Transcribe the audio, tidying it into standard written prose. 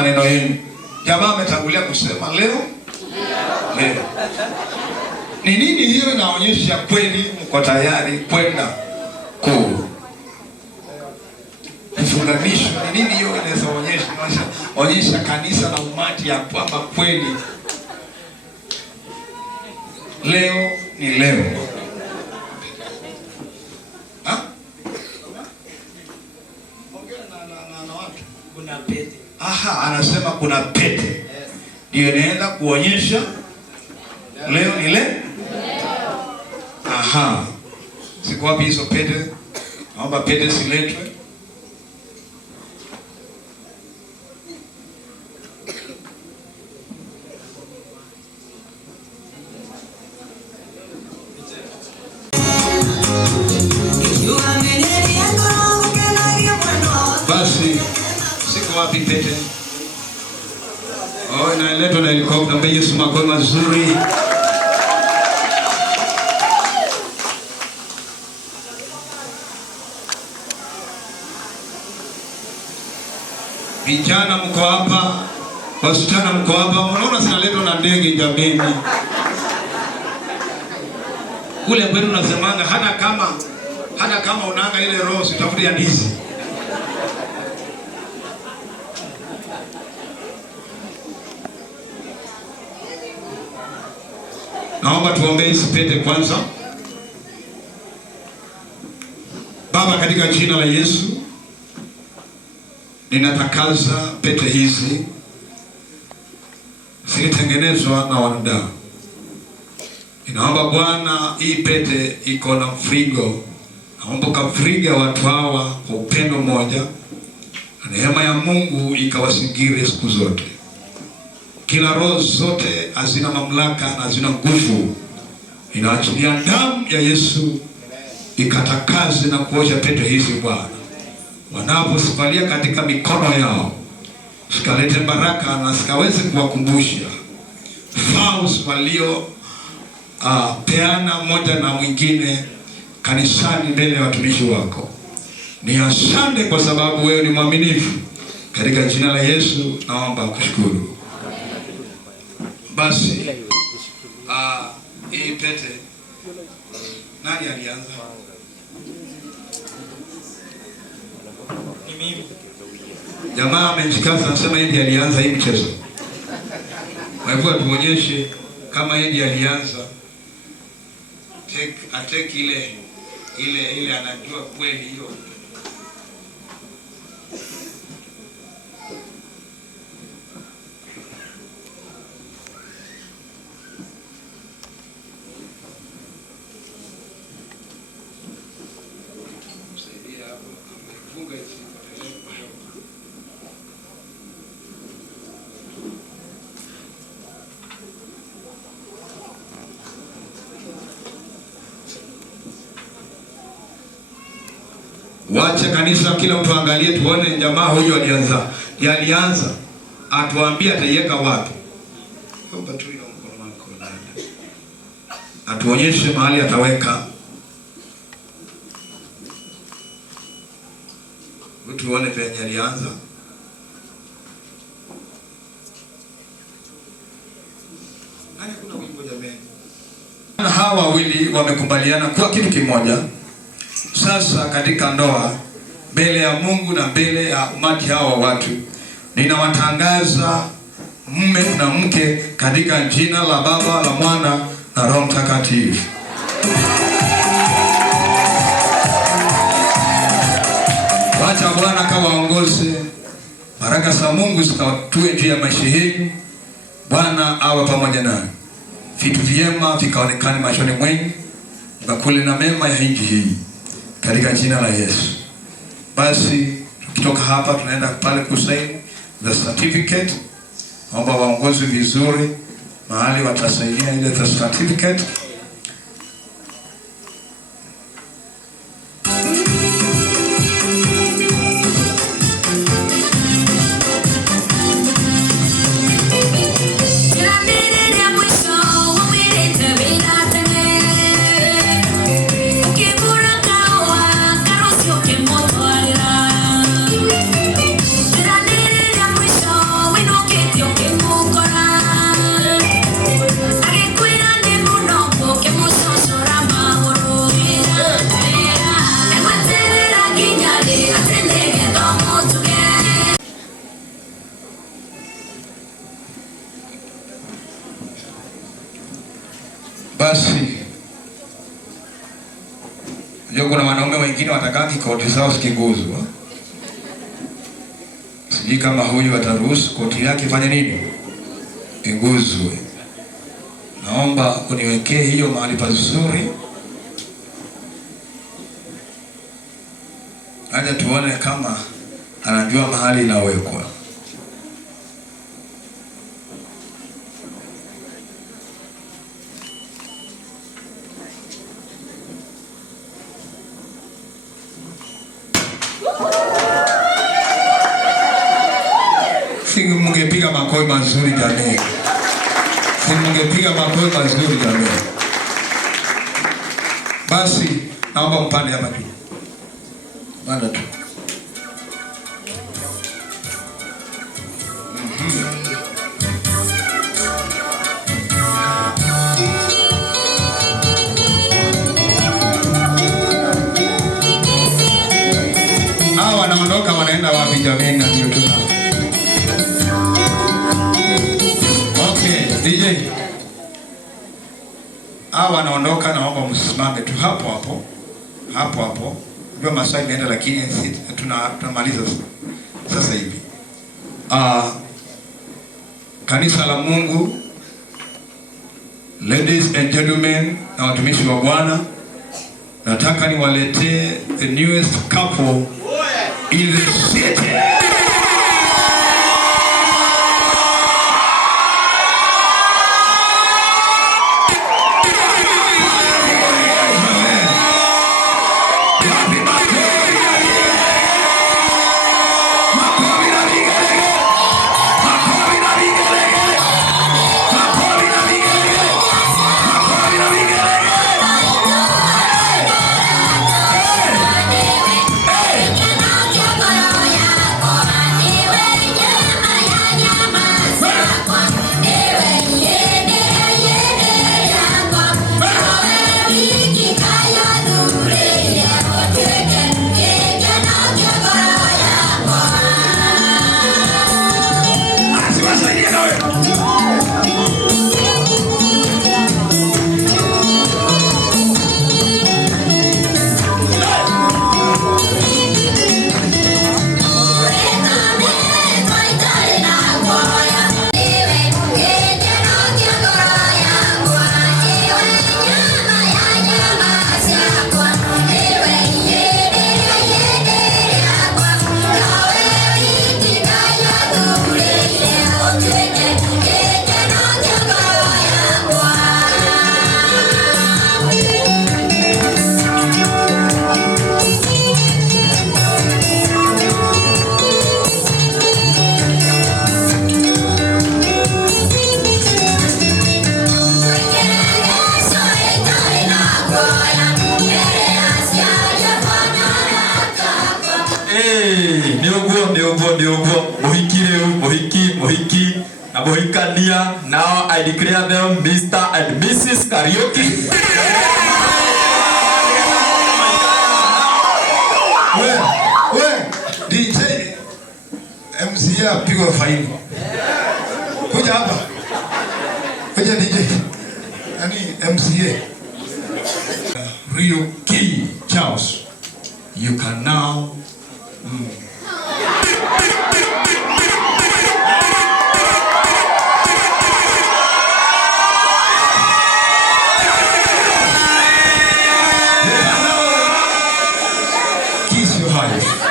maneno yenu. Jamaa ametangulia kusema leo. Ni nini hiyo inaonyesha kweli mko tayari kwenda kufunganishwa? Ni nini hiyo inaweza onyesha kanisa na umati ya kwamba kweli leo ni leo? Kuna pete. Aha, anasema kuna pete. Ndio inaenda kuonyesha leo ni leo. Aha. Siko wapi hizo pete? Naomba pete siletwe. Basi siko wapi pete? Oh, inaletwa na helikopta. Mbe Yesu makofi mazuri. Vijana mko hapa, wasichana mko hapa. Unaona zinaletwa na ndege jameni. Kule kwenu unasemanga hata kama unanga ile roho utafuta ya ndizi. Naomba tuombe hizi pete kwanza. Baba, katika jina la Yesu ninatakaza pete hizi zilitengenezwa na wanadamu. Ninaomba Bwana, hii pete iko na mfrigo. Naomba kafriga watu hawa kwa upendo mmoja. Neema ya Mungu ikawasingire siku zote. Kila roho zote hazina mamlaka na hazina nguvu, inaachilia damu ya Yesu ikatakaze na kuosha pete hizi Bwana. Wanaposifalia katika mikono yao, sikalete baraka na sikaweze kuwakumbusha vows walio peana moja na mwingine kanisani mbele ya watumishi wako. Ni asante kwa sababu wewe ni mwaminifu. Katika jina la Yesu naomba kushukuru. Basi hii pete nani alianza? Ni mimi. Jamaa amejikaza anasema yeye ndiye alianza hii mchezo. Wewe tuonyeshe kama yeye ndiye alianza. Take ile anajua kweli hiyo. Wacha kanisa kila mtu angalie tuone jamaa huyo alianza. Atuambie ataiweka wapi. Omba tu ile mkono wako ndani. Atuonyeshe mahali ataweka. Tuone penye alianza. Haya, kuna wimbo jamani. Hawa wawili wamekubaliana kuwa kitu kimoja. Sasa katika ndoa, mbele ya Mungu na mbele ya umati hawa watu, ninawatangaza mume na mke katika jina la Baba, la Mwana na Roho Mtakatifu. Wacha Bwana kawaongoze. Baraka za Mungu zikatue juu ya maisha yenu. Bwana awe pamoja nawe. Vitu vyema vikaonekane machoni mwenu, mkakule na mema ya nchi hii. Katika jina la Yesu. Basi tukitoka hapa tunaenda pale kusaini the certificate. Naomba waongozi vizuri mahali watasaidia ile the certificate. Basi ndio kuna wanaume wengine watakaki koti zao zikiguzwa. Sijui kama huyu ataruhusu koti yake fanye nini? Iguzwe. Naomba uniwekee hiyo mahali pazuri. Acha tuone kama anajua mahali inawekwa. Mungepiga makofi mazuri jamani. Mungepiga makofi mazuri jamani. Basi naomba mpande hapa juu. Bana tu. Hawa wanaondoka wanaenda wapi jamani? Na ndio tuna DJ. Hawa wanaondoka, naomba msimame tu hapo hapo. Hapo hapo. Ndio masaa inaenda lakini tunamaliza sasa hivi. Kanisa la Mungu, ladies and gentlemen, na watumishi wa Bwana, nataka niwaletee the newest couple in the city. uhiki na uhikania. Now I declare them Mr. and Mrs. Karaoke. DJ MCA apigwa faini. Kuja hapa. Kuja DJ. Nani MCA? Real key Charles. You can now kiss your wife.